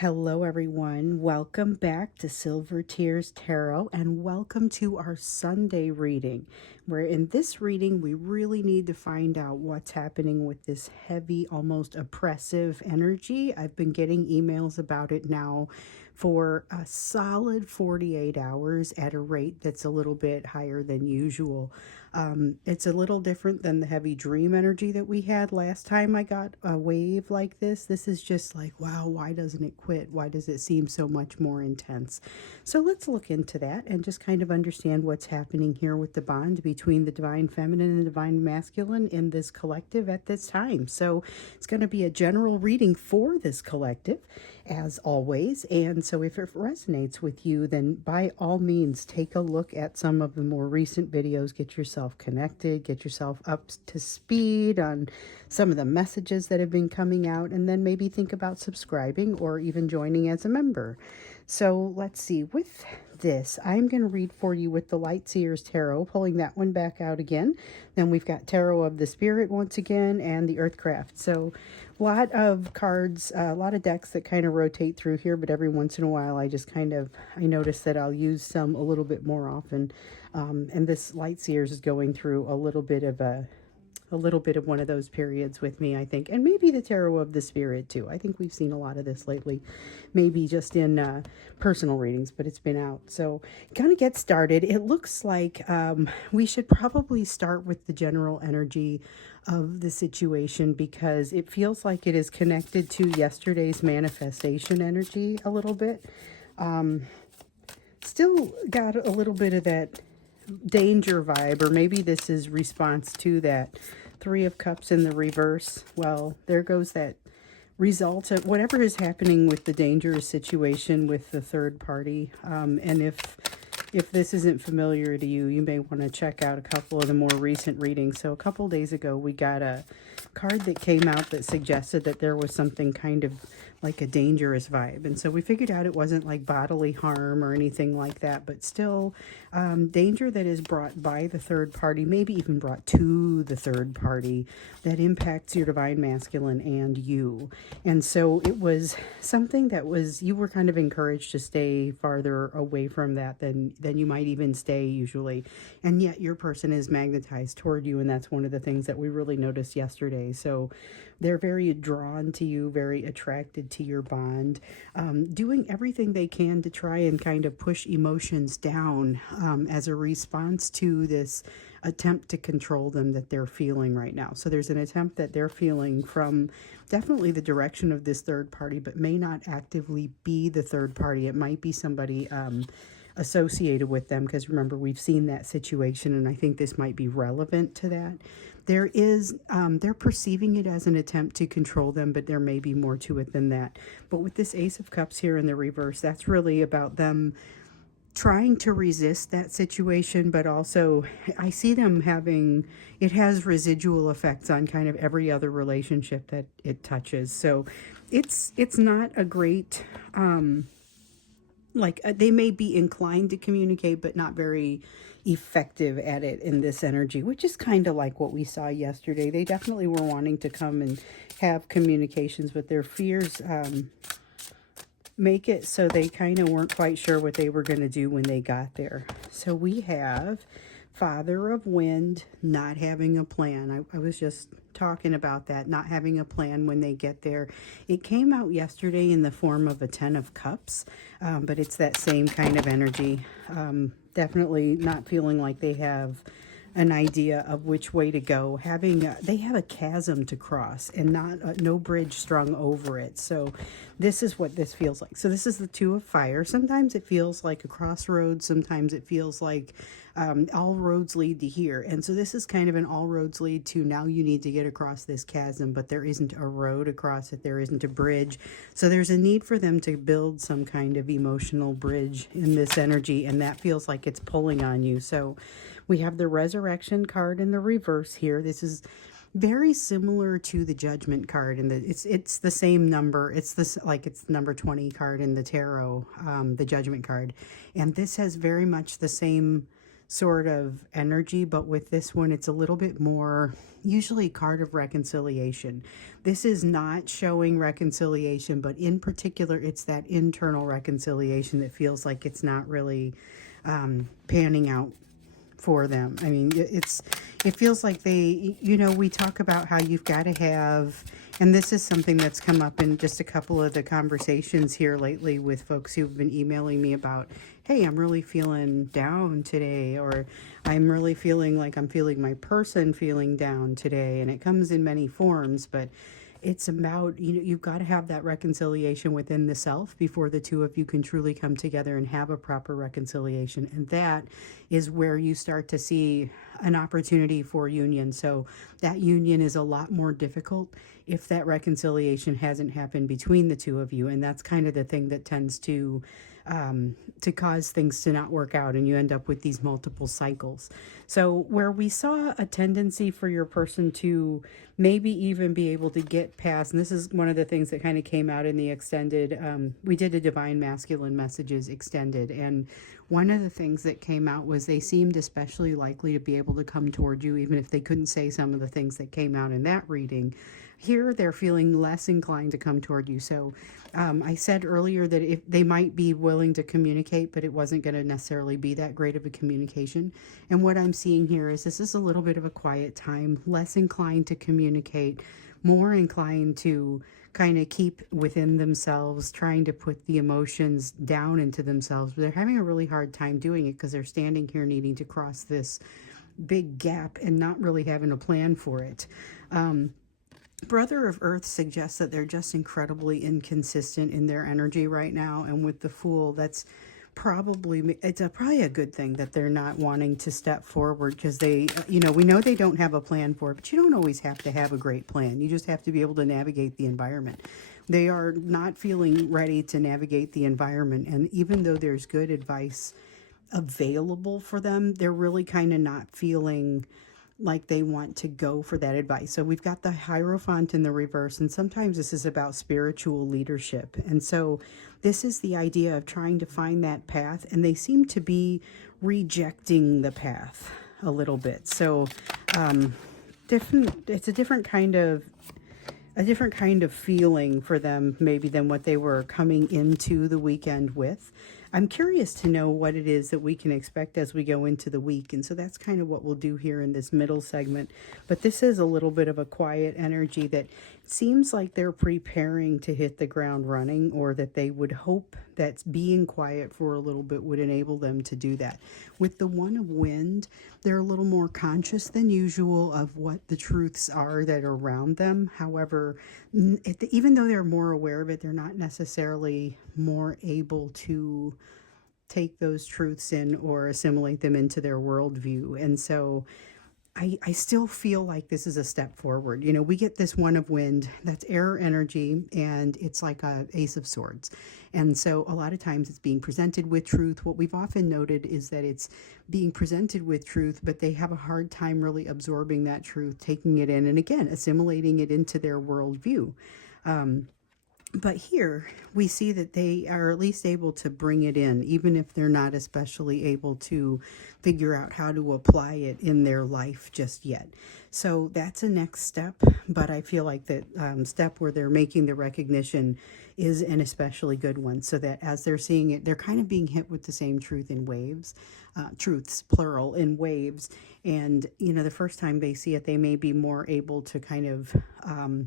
Hello, everyone. Welcome back to Silver Tears Tarot, and welcome to our Sunday reading, where in this reading we really need to find out what's happening with this heavy, almost oppressive energy. I've been getting emails about it now for a solid 48 hours at a rate that's a little bit higher than usual. It's a little different than the heavy dream energy that we had last time I got a wave like this. This is just like, wow, why doesn't it quit? Why does it seem so much more intense? So let's look into that and just kind of understand what's happening here with the bond between the divine feminine and the divine masculine in this collective at this time. So it's going to be a general reading for this collective, as always. And so if it resonates with you, then by all means, take a look at some of the more recent videos, get yourself connected, get yourself up to speed on some of the messages that have been coming out, and then maybe think about subscribing or even joining as a member. So let's see, with this, I'm going to read for you with the Light Seers Tarot, pulling that one back out again. Then we've got Tarot of the Spirit once again, and the Earthcraft. So a lot of cards, a lot of decks that kind of rotate through here, but every once in a while I notice that I'll use some a little bit more often. And this Light Seers is going through a little bit of one of those periods with me, I think. And maybe the Tarot of the Spirit too. I think we've seen a lot of this lately, maybe just in personal readings, but it's been out. So kind of get started. It looks like we should probably start with the general energy of the situation, because it feels like it is connected to yesterday's manifestation energy a little bit. Still got a little bit of that danger vibe, or maybe this is response to that Three of Cups in the reverse. Well, there goes that result of whatever is happening with the dangerous situation with the third party. And if this isn't familiar to you, you may want to check out a couple of the more recent readings. So a couple days ago, we got a card that came out that suggested that there was something kind of like a dangerous vibe. And so we figured out it wasn't like bodily harm or anything like that, but still danger that is brought by the third party, maybe even brought to the third party, that impacts your divine masculine and you. And so it was something that you were kind of encouraged to stay farther away from that than you might even stay usually. And yet your person is magnetized toward you, and that's one of the things that we really noticed yesterday. So they're very drawn to you, very attracted to your bond, doing everything they can to try and kind of push emotions down as a response to this attempt to control them that they're feeling right now. So there's an attempt that they're feeling from definitely the direction of this third party, but may not actively be the third party. It might be somebody associated with them, because remember, we've seen that situation, and I think this might be relevant to that. They're perceiving it as an attempt to control them, but there may be more to it than that. But with this Ace of Cups here in the reverse, that's really about them trying to resist that situation, but also I see them it has residual effects on kind of every other relationship that it touches. So it's not a great, they may be inclined to communicate, but not very effective at it in this energy, which is kind of like what we saw yesterday. They definitely were wanting to come and have communications, but their fears make it so they kind of weren't quite sure what they were going to do when they got there. So we have Father of Wind not having a plan. I was just talking about that, not having a plan when they get there. It came out yesterday in the form of a 10 of Cups, but it's that same kind of energy. Definitely not feeling like they have an idea of which way to go. They have a chasm to cross and no bridge strung over it. So this is what this feels like. So this is the Two of Fire. Sometimes it feels like a crossroads. Sometimes it feels like all roads lead to here. And so this is kind of an all roads lead to, now you need to get across this chasm, but there isn't a road across it. There isn't a bridge. So there's a need for them to build some kind of emotional bridge in this energy. And that feels like it's pulling on you. So we have the Resurrection card in the reverse here. This is very similar to the Judgment card, and it's the same number. It's it's number 20 card in the tarot, the Judgment card, and this has very much the same sort of energy, but with this one, it's a little bit more, usually card of reconciliation. This is not showing reconciliation, but in particular, it's that internal reconciliation that feels like it's not really panning out for them. I mean, it feels like they, we talk about how you've got to have, and this is something that's come up in just a couple of the conversations here lately with folks who've been emailing me about, hey, I'm really feeling down today, or I'm really feeling like I'm feeling my person feeling down today. And it comes in many forms, but it's about, you've got to have that reconciliation within the self before the two of you can truly come together and have a proper reconciliation. And that is where you start to see an opportunity for union. So that union is a lot more difficult if that reconciliation hasn't happened between the two of you. And that's kind of the thing that tends to cause things to not work out, and you end up with these multiple cycles. So where we saw a tendency for your person to maybe even be able to get past, and this is one of the things that kind of came out in the extended, we did a Divine Masculine Messages extended, and one of the things that came out was they seemed especially likely to be able to come toward you, even if they couldn't say some of the things that came out in that reading. Here, they're feeling less inclined to come toward you. So I said earlier that if they might be willing to communicate, but it wasn't going to necessarily be that great of a communication. And what I'm seeing here is this is a little bit of a quiet time, less inclined to communicate, more inclined to kind of keep within themselves, trying to put the emotions down into themselves. But they're having a really hard time doing it because they're standing here needing to cross this big gap and not really having a plan for it. Brother of Earth suggests that they're just incredibly inconsistent in their energy right now. And with the Fool, that's probably, probably a good thing that they're not wanting to step forward, because they, we know they don't have a plan for it, but you don't always have to have a great plan. You just have to be able to navigate the environment. They are not feeling ready to navigate the environment. And even though there's good advice available for them, they're really kind of not feeling like they want to go for that advice. So we've got the Hierophant in the reverse, and sometimes this is about spiritual leadership. And so this is the idea of trying to find that path, and they seem to be rejecting the path a little bit. So it's a different kind of feeling for them maybe than what they were coming into the weekend with. I'm curious to know what it is that we can expect as we go into the week. And so that's kind of what we'll do here in this middle segment. But this is a little bit of a quiet energy that seems like they're preparing to hit the ground running, or that they would hope that being quiet for a little bit would enable them to do that. With the One of Wind, they're a little more conscious than usual of what the truths are that are around them. However, even though they're more aware of it, they're not necessarily more able to take those truths in or assimilate them into their worldview. And so I still feel like this is a step forward. We get this One of Wind, that's air energy, and it's like a Ace of Swords. And so a lot of times it's being presented with truth. What we've often noted is that it's being presented with truth, but they have a hard time really absorbing that truth, taking it in, and again, assimilating it into their worldview. But here we see that they are at least able to bring it in, even if they're not especially able to figure out how to apply it in their life just yet. So that's a next step, but I feel like that step where they're making the recognition is an especially good one, so that as they're seeing it, they're kind of being hit with the same truth in waves, truths, plural, in waves. And, the first time they see it, they may be more able to kind of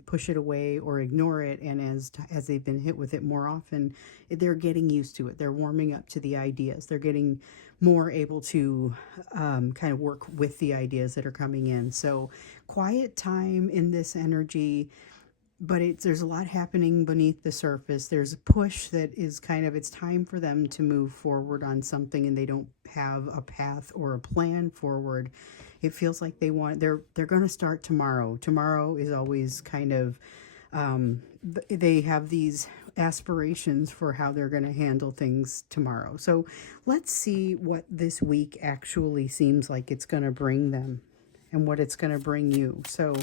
push it away or ignore it. And as they've been hit with it more often, they're getting used to it. They're warming up to the ideas. They're getting more able to kind of work with the ideas that are coming in. So quiet time in this energy, but there's a lot happening beneath the surface. There's a push that is kind of, it's time for them to move forward on something, and they don't have a path or a plan forward. It feels like they're going to start tomorrow. Tomorrow is always kind of, they have these aspirations for how they're going to handle things tomorrow. So let's see what this week actually seems like it's going to bring them and what it's going to bring you. So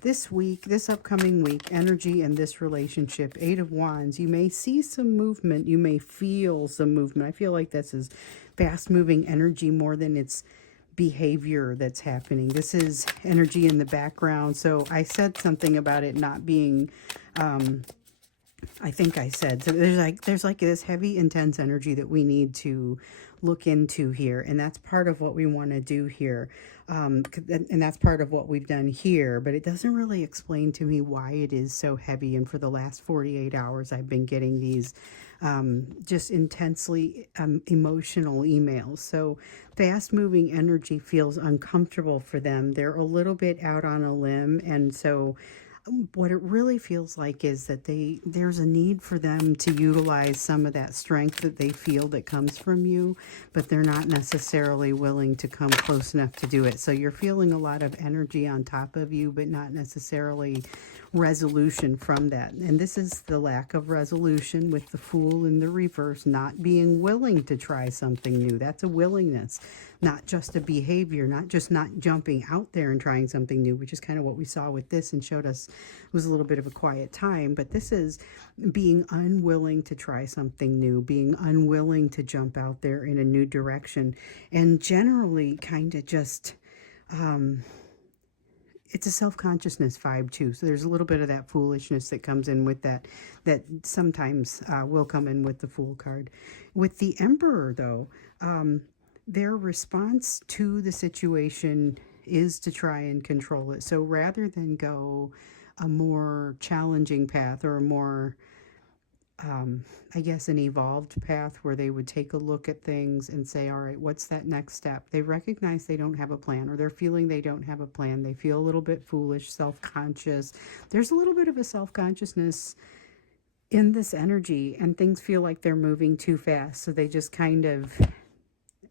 this week, this upcoming week, energy in this relationship, Eight of Wands, you may see some movement. You may feel some movement. I feel like this is fast moving energy more than it's behavior that's happening. This is energy in the background. So I said something about it not being, I think I said, so there's like this heavy, intense energy that we need to look into here. And that's part of what we want to do here. And that's part of what we've done here, but it doesn't really explain to me why it is so heavy. And for the last 48 hours, I've been getting these just intensely emotional emails. So fast moving energy feels uncomfortable for them. They're a little bit out on a limb. And so what it really feels like is that there's a need for them to utilize some of that strength that they feel that comes from you, but they're not necessarily willing to come close enough to do it. So you're feeling a lot of energy on top of you, but not necessarily resolution from that. And this is the lack of resolution with the Fool in the reverse, not being willing to try something new. That's a willingness, not just a behavior, not just not jumping out there and trying something new, which is kind of what we saw with this and showed us was a little bit of a quiet time. But this is being unwilling to try something new, being unwilling to jump out there in a new direction, and generally kind of just it's a self-consciousness vibe too. So there's a little bit of that foolishness that comes in with that sometimes will come in with the Fool card. With the Emperor though, their response to the situation is to try and control it. So rather than go a more challenging path or a more I guess an evolved path where they would take a look at things and say, all right, what's that next step? They recognize they don't have a plan, or they're feeling they don't have a plan. They feel a little bit foolish, self-conscious. There's a little bit of a self-consciousness in this energy, and things feel like they're moving too fast. So they just kind of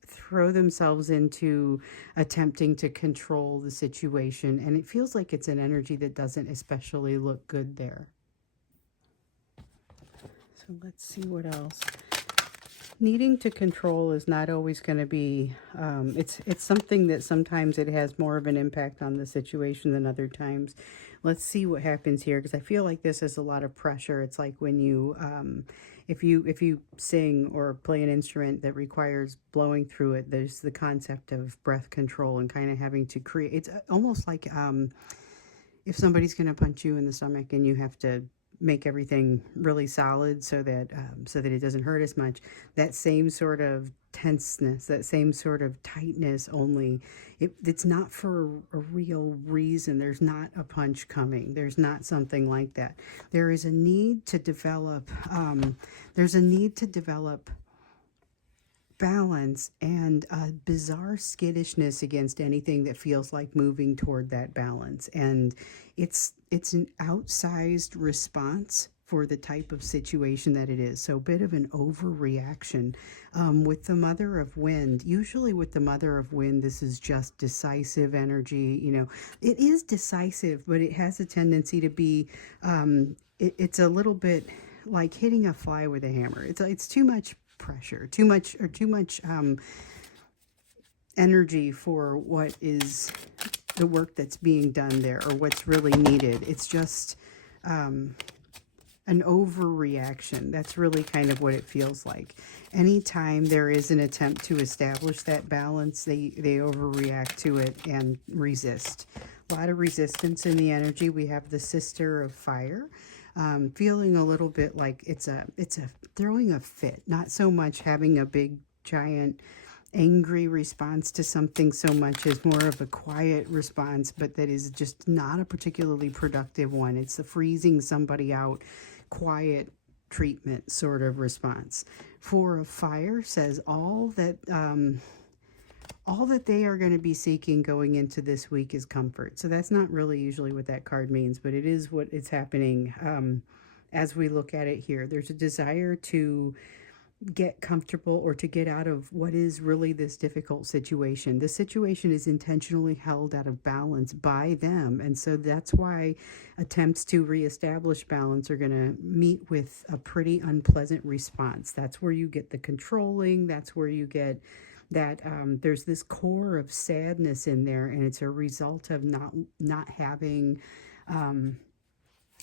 throw themselves into attempting to control the situation. And it feels like it's an energy that doesn't especially look good there. So let's see what else. Needing to control is not always going to be, it's something that sometimes it has more of an impact on the situation than other times. Let's see what happens here, because I feel like this is a lot of pressure. It's like when you, if you sing or play an instrument that requires blowing through it, there's the concept of breath control and kind of having to create, it's almost like if somebody's going to punch you in the stomach and you have to make everything really solid so that it doesn't hurt as much. That same sort of tenseness, that same sort of tightness, only it's not for a real reason. There's not a punch coming. There's not something like that. There is a need to develop, balance and a bizarre skittishness against anything that feels like moving toward that balance. And it's an outsized response for the type of situation that it is. So a bit of an overreaction. With the Mother of Wind, usually with the Mother of Wind, this is just decisive energy. You know, it is decisive, but it has a tendency to be, it's a little bit like hitting a fly with a hammer. It's too much pressure, too much energy for what is the work that's being done there, or what's really needed. It's just an overreaction. That's really kind of what it feels like. Anytime there is an attempt to establish that balance, they overreact to it and resist. A lot of resistance in the energy. We have the Sister of Fire. Feeling a little bit like it's a throwing a fit, not so much having a big giant angry response to something so much as more of a quiet response, but that is just not a particularly productive one. It's the freezing somebody out, quiet treatment sort of response. Four of Fire says all that they are going to be seeking going into this week is comfort. So that's not really usually what that card means, but it is what is happening as we look at it here. There's a desire to get comfortable or to get out of what is really this difficult situation. The situation is intentionally held out of balance by them. And so that's why attempts to reestablish balance are going to meet with a pretty unpleasant response. That's where you get the controlling. That's where you get that there's this core of sadness in there, and it's a result of not having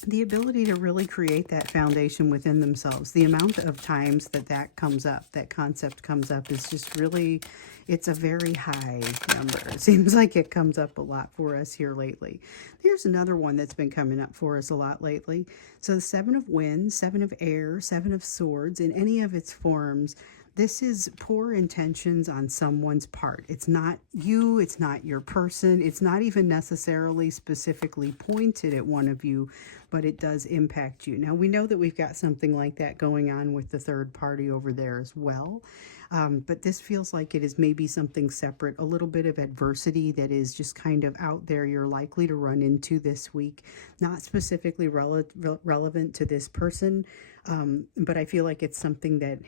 the ability to really create that foundation within themselves. The amount of times that that comes up, that concept comes up, is just really, it's a very high number. It seems like it comes up a lot for us here lately. There's another one that's been coming up for us a lot lately. So the Seven of Wands, Seven of Air, Seven of Swords, in any of its forms, this is poor intentions on someone's part. It's not you, it's not your person, it's not even necessarily specifically pointed at one of you, but it does impact you. Now, we know that we've got something like that going on with the third party over there as well. But this feels like it is maybe something separate, a little bit of adversity that is just kind of out there you're likely to run into this week. Not specifically relevant to this person, but I feel like it's something that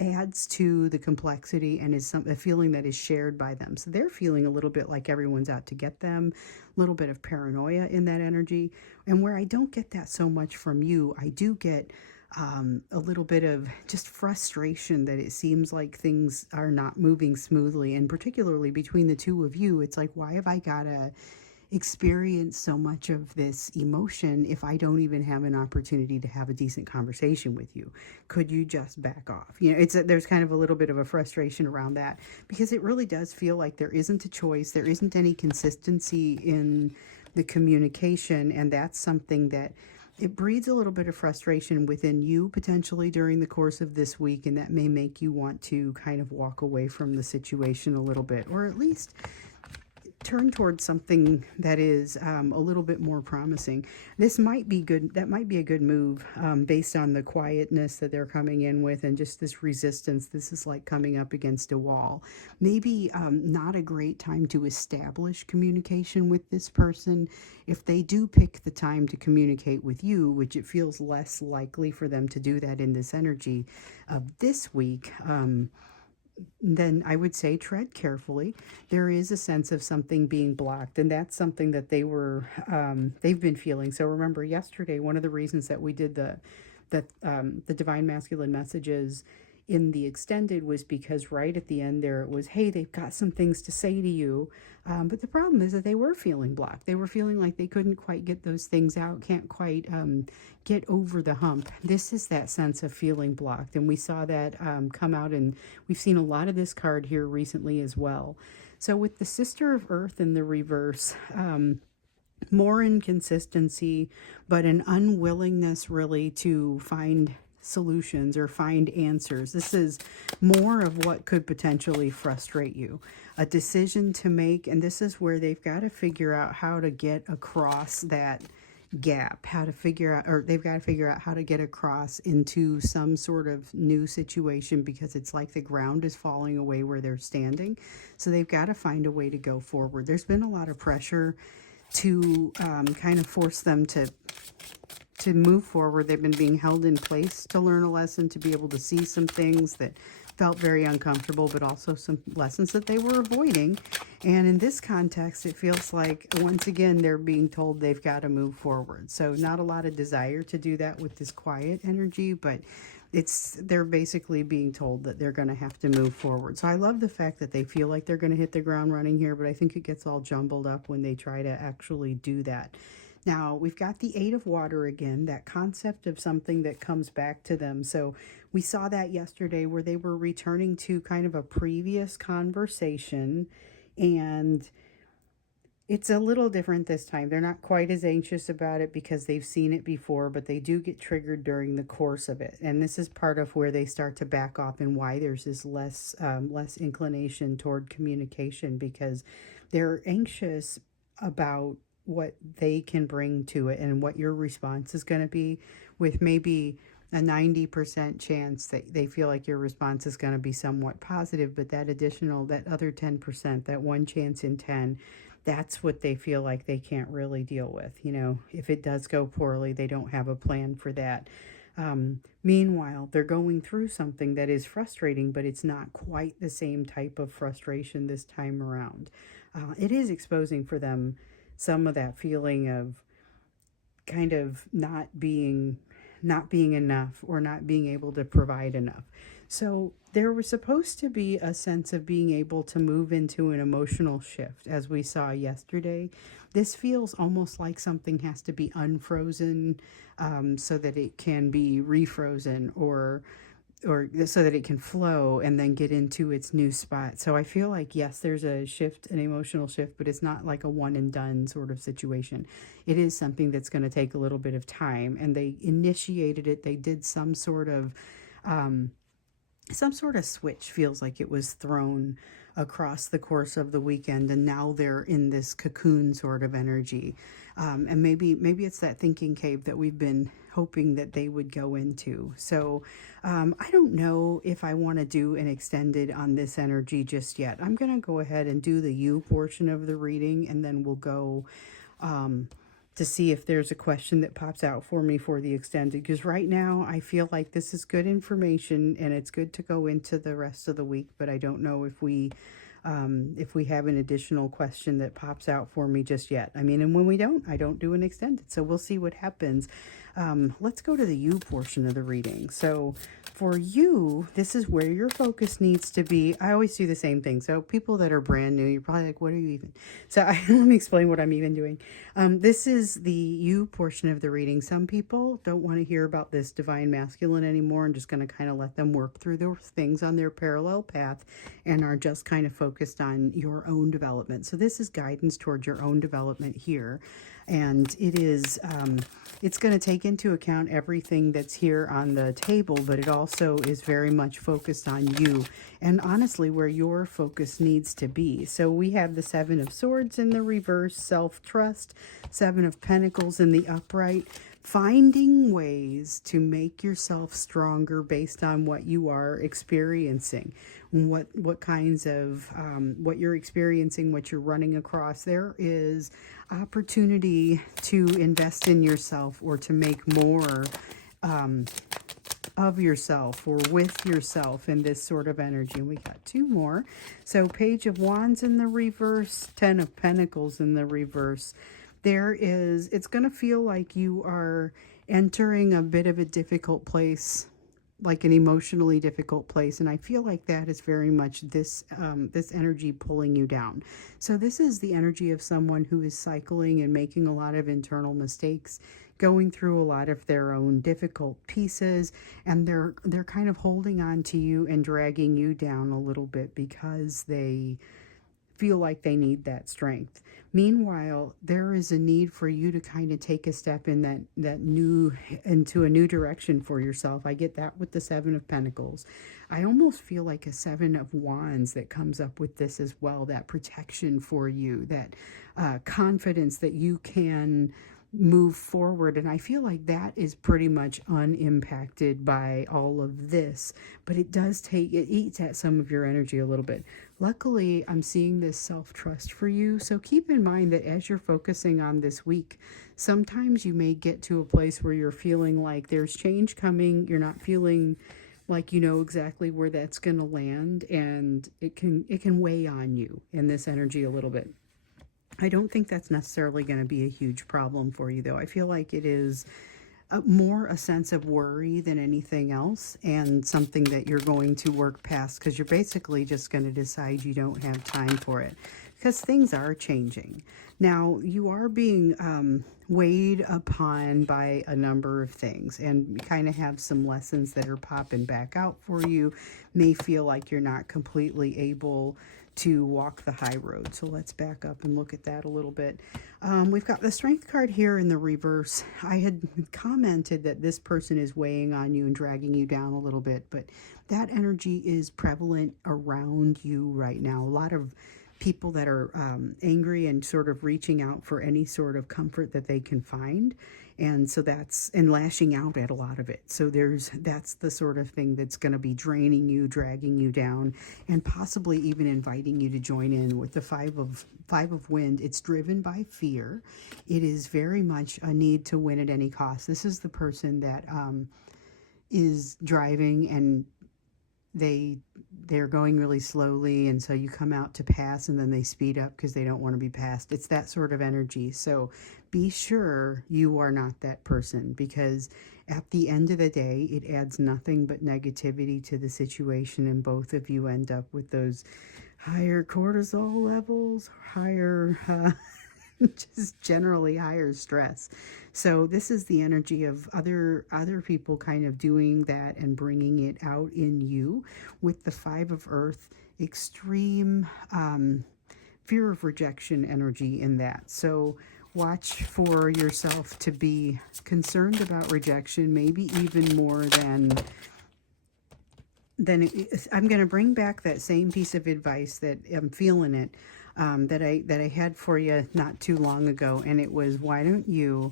adds to the complexity and is a feeling that is shared by them. So they're feeling a little bit like everyone's out to get them, a little bit of paranoia in that energy. And where I don't get that so much from you, I do get a little bit of just frustration that it seems like things are not moving smoothly. And particularly between the two of you, it's like, why have I got to experience so much of this emotion if I don't even have an opportunity to have a decent conversation with you? Could you just back off? You know, there's kind of a little bit of a frustration around that, because it really does feel like there isn't a choice, there isn't any consistency in the communication, and that's something that it breeds a little bit of frustration within you potentially during the course of this week, and that may make you want to kind of walk away from the situation a little bit, or at least turn towards something that is a little bit more promising. This might be good. That might be a good move based on the quietness that they're coming in with and just this resistance. This is like coming up against a wall. Maybe not a great time to establish communication with this person. If they do pick the time to communicate with you, which it feels less likely for them to do that in this energy of this week, then I would say tread carefully. There is a sense of something being blocked, and that's something that they've been feeling. So remember yesterday, one of the reasons that we did the Divine Masculine messages in the extended was because right at the end there it was, hey, they've got some things to say to you. But the problem is that they were feeling blocked. They were feeling like they couldn't quite get those things out, can't quite get over the hump. This is that sense of feeling blocked. And we saw that come out, and we've seen a lot of this card here recently as well. So with the Sister of Earth in the reverse, more inconsistency, but an unwillingness really to find solutions or find answers. This is more of what could potentially frustrate you. A decision to make, and this is where they've got to figure out how to get across that gap, how to figure out, or they've got to figure out how to get across into some sort of new situation, because it's like the ground is falling away where they're standing. So they've got to find a way to go forward. There's been a lot of pressure to kind of force them to move forward. They've been being held in place to learn a lesson, to be able to see some things that felt very uncomfortable, but also some lessons that they were avoiding. And in this context, it feels like, once again, they're being told they've got to move forward. So not a lot of desire to do that with this quiet energy, but they're basically being told that they're going to have to move forward. So I love the fact that they feel like they're going to hit the ground running here, but I think it gets all jumbled up when they try to actually do that. Now, we've got the Eight of Water again, that concept of something that comes back to them. So we saw that yesterday where they were returning to kind of a previous conversation, and it's a little different this time. They're not quite as anxious about it because they've seen it before, but they do get triggered during the course of it. And this is part of where they start to back off and why there's this less inclination toward communication, because they're anxious about what they can bring to it and what your response is going to be, with maybe a 90% chance that they feel like your response is going to be somewhat positive, but that other 10%, that one chance in 10, that's what they feel like they can't really deal with. You know, if it does go poorly, they don't have a plan for that. Meanwhile, they're going through something that is frustrating, but it's not quite the same type of frustration this time around. It is exposing for them some of that feeling of kind of not being enough, or not being able to provide enough. So there was supposed to be a sense of being able to move into an emotional shift, as we saw yesterday. This feels almost like something has to be unfrozen, so that it can be refrozen, or so that it can flow and then get into its new spot. So I feel like, yes, there's a shift, an emotional shift, but it's not like a one and done sort of situation. It is something that's going to take a little bit of time, and they initiated it. They did some sort of switch, feels like it was thrown across the course of the weekend, and now they're in this cocoon sort of energy. And maybe it's that thinking cave that we've been hoping that they would go into. So I don't know if I want to do an extended on this energy just yet. I'm going to go ahead and do the you portion of the reading, and then we'll go to see if there's a question that pops out for me for the extended, because right now I feel like this is good information and it's good to go into the rest of the week, but I don't know if we have an additional question that pops out for me just yet. I mean, and when we don't, I don't do an extended, so we'll see what happens. Let's go to the you portion of the reading. So for you, this is where your focus needs to be. I always do the same thing. So people that are brand new, you're probably like, what are you even? So let me explain what I'm even doing. This is the you portion of the reading. Some people don't want to hear about this divine masculine anymore and just going to kind of let them work through those things on their parallel path, and are just kind of focused on your own development. So this is guidance towards your own development here. And it is, it's going to take into account everything that's here on the table, but it also is very much focused on you, and honestly where your focus needs to be. So we have the Seven of Swords in the reverse, self-trust, Seven of Pentacles in the upright, finding ways to make yourself stronger based on what you are experiencing, what kinds of what you're experiencing, what you're running across. There is opportunity to invest in yourself, or to make more of yourself or with yourself in this sort of energy. And we got two more. So Page of Wands in the reverse, Ten of Pentacles in the reverse. It's going to feel like you are entering a bit of a difficult place, like an emotionally difficult place. And I feel like that is very much this energy pulling you down. So this is the energy of someone who is cycling and making a lot of internal mistakes, going through a lot of their own difficult pieces, and they're kind of holding on to you and dragging you down a little bit because they feel like they need that strength. Meanwhile, there is a need for you to kind of take a step in into a new direction for yourself. I get that with the Seven of Pentacles. I almost feel like a Seven of Wands that comes up with this as well, that protection for you, that confidence that you can move forward. And I feel like that is pretty much unimpacted by all of this, but it eats at some of your energy a little bit. Luckily, I'm seeing this self-trust for you. So keep in mind that as you're focusing on this week, sometimes you may get to a place where you're feeling like there's change coming. You're not feeling like you know exactly where that's going to land, and it can weigh on you in this energy a little bit. I don't think that's necessarily going to be a huge problem for you, though. I feel like it is more a sense of worry than anything else, and something that you're going to work past, because you're basically just going to decide you don't have time for it, because things are changing. Now, you are being weighed upon by a number of things, and you kind of have some lessons that are popping back out for you. May feel like you're not completely able to walk the high road. So let's back up and look at that a little bit. We've got the Strength card here in the reverse. I had commented that this person is weighing on you and dragging you down a little bit, but that energy is prevalent around you right now. A lot of people that are angry and sort of reaching out for any sort of comfort that they can find. And so and lashing out at a lot of it. So that's the sort of thing that's going to be draining you, dragging you down, and possibly even inviting you to join in with the five of wind. It's driven by fear. It is very much a need to win at any cost. This is the person that is driving, and they're going really slowly, and so you come out to pass and then they speed up because they don't want to be passed. It's that sort of energy. So be sure you are not that person, because At the end of the day, it adds nothing but negativity to the situation, and both of you end up with those higher cortisol levels, higher just generally higher stress. So this is the energy of other people kind of doing that and bringing it out in you with the Five of Earth, extreme fear of rejection energy in that. So watch for yourself to be concerned about rejection, maybe even more than I'm going to bring back that same piece of advice that I'm feeling it, that I had for you not too long ago, and it was, why don't you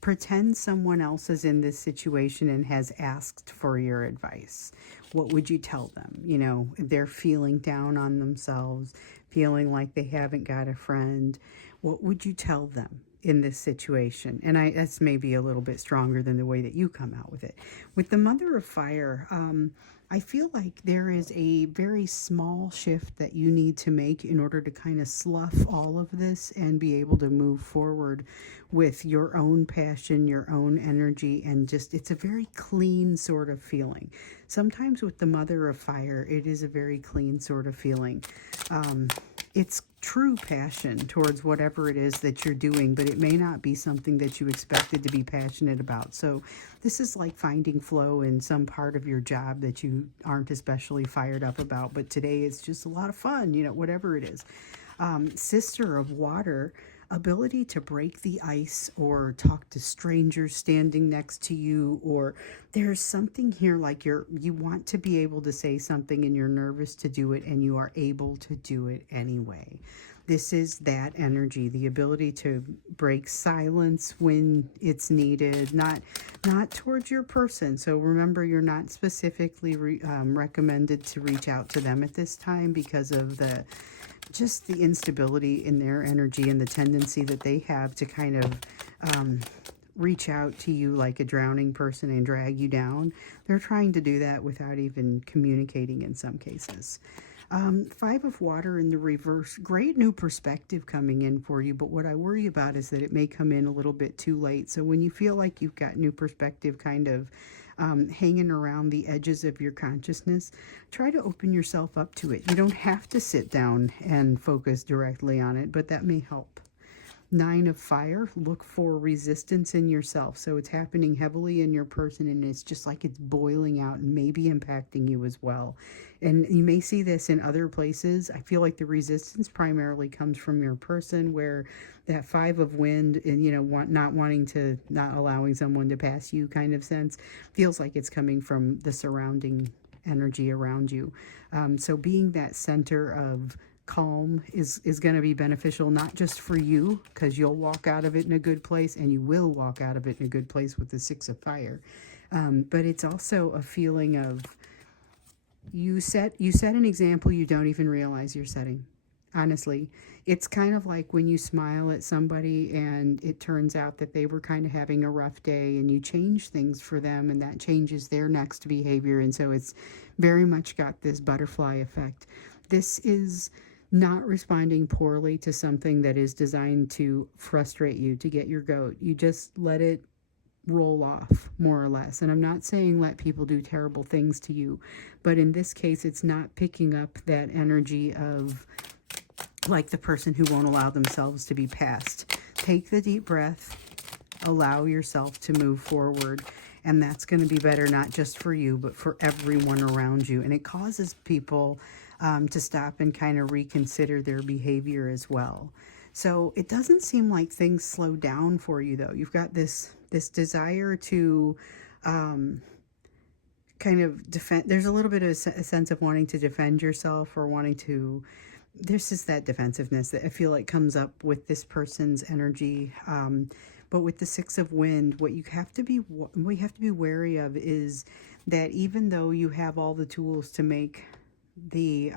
pretend someone else is in this situation and has asked for your advice? What would you tell them? You know, they're feeling down on themselves, feeling like they haven't got a friend. What would you tell them in this situation? And that's maybe a little bit stronger than the way that you come out with it. With the Mother of Fire, I feel like there is a very small shift that you need to make in order to kind of slough all of this and be able to move forward with your own passion, your own energy, and just, it's a very clean sort of feeling. Sometimes with the Mother of Fire, it is a very clean sort of feeling. It's true passion towards whatever it is that you're doing, but it may not be something that you expected to be passionate about. So this is like finding flow in some part of your job that you aren't especially fired up about, but today it's just a lot of fun, you know, whatever it is. Sister of Water, ability to break the ice or talk to strangers standing next to you, or there's something here like you want to be able to say something and you're nervous to do it and you are able to do it anyway. This is that energy, the ability to break silence when it's needed, not towards your person. So remember, you're not specifically recommended to reach out to them at this time because of just the instability in their energy and the tendency that they have to kind of reach out to you like a drowning person and drag you down. They're trying to do that without even communicating in some cases. Five of Water in the reverse, great new perspective coming in for you, but what I worry about is that it may come in a little bit too late. So when you feel like you've got new perspective kind of hanging around the edges of your consciousness, try to open yourself up to it. You don't have to sit down and focus directly on it, but that may help. Nine of Fire, look for resistance in yourself. So it's happening heavily in your person, and it's just like it's boiling out and maybe impacting you as well. And you may see this in other places. I feel like the resistance primarily comes from your person, where that Five of Wind and, you know, not allowing someone to pass you kind of sense feels like it's coming from the surrounding energy around you. So being that center of calm is going to be beneficial, not just for you, because you'll walk out of it in a good place, and you will walk out of it in a good place with the Six of Fire. But it's also a feeling of you set an example you don't even realize you're setting. Honestly, it's kind of like when you smile at somebody and it turns out that they were kind of having a rough day, and you change things for them, and that changes their next behavior. And so it's very much got this butterfly effect. This is not responding poorly to something that is designed to frustrate you, to get your goat. You just let it roll off, more or less. And I'm not saying let people do terrible things to you, but in this case, it's not picking up that energy of like the person who won't allow themselves to be passed. Take the deep breath, allow yourself to move forward, and that's going to be better, not just for you, but for everyone around you. And it causes people to stop and kind of reconsider their behavior as well. So it doesn't seem like things slow down for you, though. You've got this desire to kind of defend. There's a little bit of a sense of wanting to defend yourself, or wanting to, there's just that defensiveness that I feel like comes up with this person's energy. But with the Six of Wind, what you have to be wary of is that even though you have all the tools to make the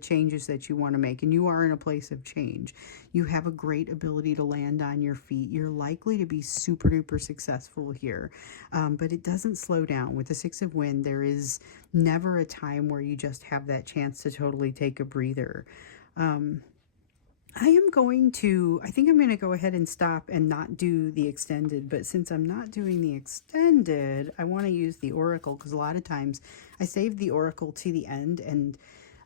changes that you want to make, and you are in a place of change, you have a great ability to land on your feet. You're likely to be super duper successful here, but it doesn't slow down. With the Six of Wind, there is never a time where you just have that chance to totally take a breather. I think I'm going to go ahead and stop and not do the extended, but since I'm not doing the extended, I want to use the oracle because a lot of times I save the oracle to the end, and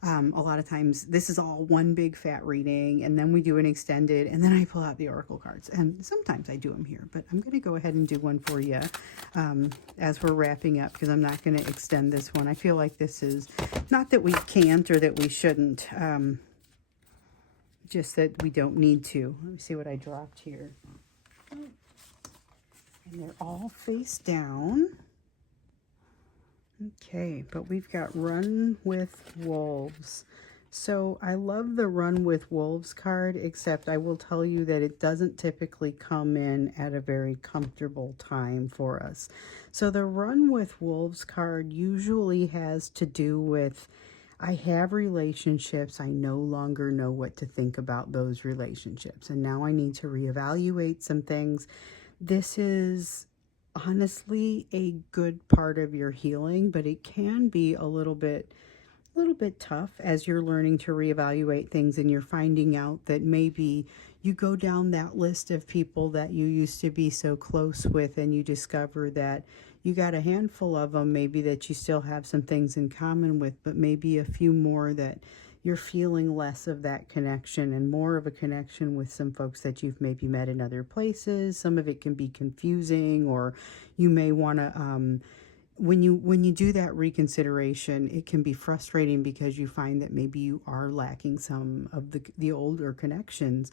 a lot of times this is all one big fat reading, and then we do an extended, and then I pull out the oracle cards, and sometimes I do them here, but I'm going to go ahead and do one for you as we're wrapping up because I'm not going to extend this one. I feel like this is, not that we can't or that we shouldn't, just that we don't need to. Let me see what I dropped here. And they're all face down. Okay, but we've got Run with Wolves. So I love the Run with Wolves card, except I will tell you that it doesn't typically come in at a very comfortable time for us. So the Run with Wolves card usually has to do with, I have relationships, I no longer know what to think about those relationships, and now I need to reevaluate some things. This is honestly a good part of your healing, but it can be a little bit tough as you're learning to reevaluate things and you're finding out that maybe you go down that list of people that you used to be so close with and you discover that you got a handful of them maybe that you still have some things in common with, but maybe a few more that you're feeling less of that connection and more of a connection with some folks that you've maybe met in other places. Some of it can be confusing, or you may want to when you do that reconsideration, it can be frustrating because you find that maybe you are lacking some of the older connections,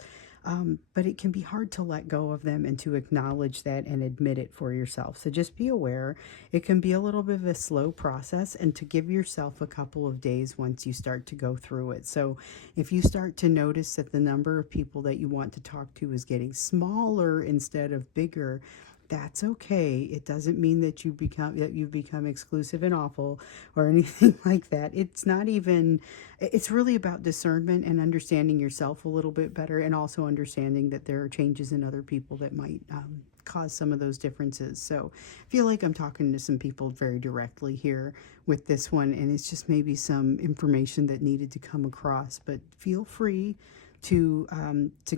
but it can be hard to let go of them and to acknowledge that and admit it for yourself. So just be aware it can be a little bit of a slow process, and to give yourself a couple of days once you start to go through it. So if you start to notice that the number of people that you want to talk to is getting smaller instead of bigger, that's okay. It doesn't mean that you've become exclusive and awful or anything like that. It's not even, it's really about discernment and understanding yourself a little bit better, and also understanding that there are changes in other people that might cause some of those differences. So I feel like I'm talking to some people very directly here with this one, and it's just maybe some information that needed to come across, but feel free to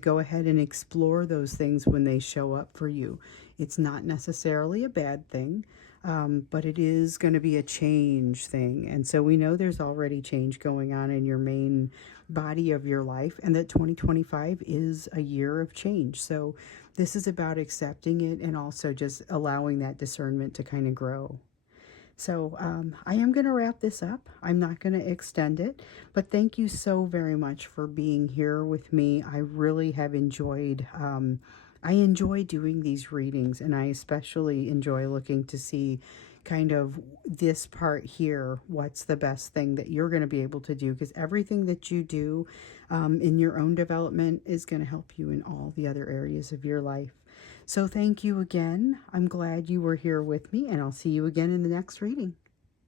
go ahead and explore those things when they show up for you. It's not necessarily a bad thing, but it is going to be a change thing. And so we know there's already change going on in your main body of your life, and that 2025 is a year of change. So this is about accepting it and also just allowing that discernment to kind of grow. So I am going to wrap this up. I'm not going to extend it, but thank you so very much for being here with me. I really have enjoyed, I enjoy doing these readings, and I especially enjoy looking to see kind of this part here, what's the best thing that you're going to be able to do, because everything that you do in your own development is going to help you in all the other areas of your life. So thank you again. I'm glad you were here with me, and I'll see you again in the next reading.